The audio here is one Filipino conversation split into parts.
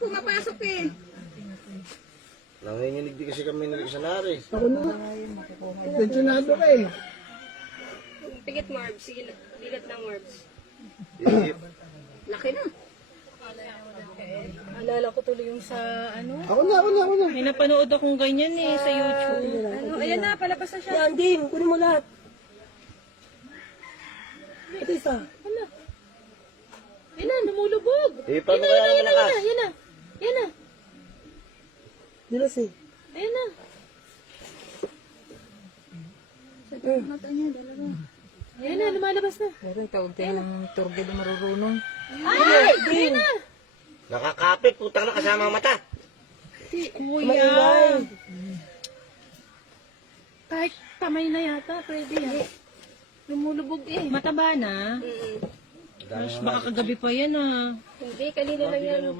pumapasok eh. Nanginginig di kasi kami ng isanari. Ako na. Tensionado ka eh. Pigit Marbs. Sige, bigat ng Marbs. Laki na. Alala ko tuloy yung sa ano. Ako na. May napanood akong ganyan eh sa YouTube. Ano, ayan na, palabas na siya. Yan, game. Kunin mo lahat. Ito isa. Hala. Yan na, lumulubog. Paano kaya naman lakas? Yan na. Yan na. Dilas eh. Ayan na. Mata niya, dalawa. Ayan na, lumalabas na. Meron taon tayo ng torpedo marurunong. Ay! Ayan na. Nakakapit, putang na kasama ang mata. Maingay. Kahit kamay na yata, pwede yan. Lumulubog eh. Mataba na. Mas baka kagabi pa yan ah. Hindi, kanina lang yan.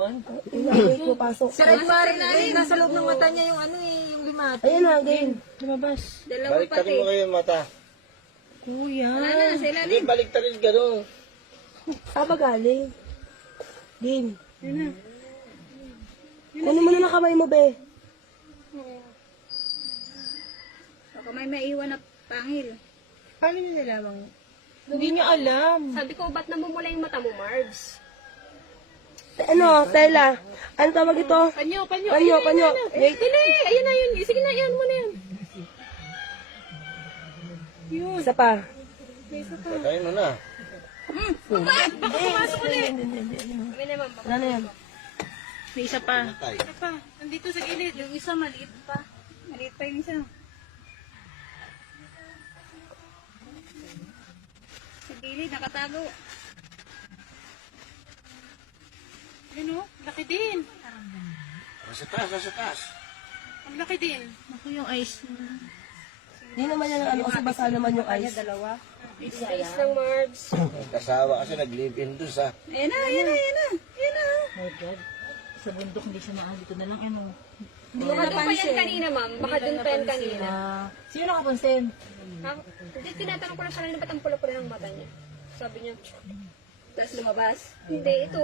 Ilagay ko, pasok. Sa red bar na rin. Nasa loob ng mata niya yung ano eh, yung limat. Ayan na, game. Lumabas. Dalawa Baliktarin pati. mo kayo yung mata. Kuya. Wala na, sa ilalim. Hindi, baliktarin gano'n. Saan ba galing? Game. Kunin mo na ng kamay mo, be. Baka may maiwan na pangil. Paano niyo nalawang? Hindi niya alam. Sabi ko, ba't namumula yung mata mo, Marbs? Ano, Tela? Ano tawag ito? Panyo. Panyo. Wait. Hindi, ayun na yun. Sige na, yan mo na yan. Isa pa. Patayin mo na. Pumasok ulit. Kami naman, baka. Ano na yan? May isa pa. Isa pa, nandito sa gilid. Yung isa maliit pa. Maliit pa yung isa. Sa gilid, nakatago. Ano? Laki din. Nasa taas. Ang laki din. Ako yung ice. Hindi naman yan ano, kasi basa naman yung ice. Face ng Marbs. Kasawa kasi nag-live-in doon sa... Ayan na. Sa bundok hindi siya dito na lang ano. Baka doon pa yan kanina, ma'am. Baka doon pa yan kanina. Sino nakapansin? Hindi, tinatanong ko lang sa kanina, ba't ang pula-pula ng mata niya? Sabi niya, Tapos lumabas. hindi, ito.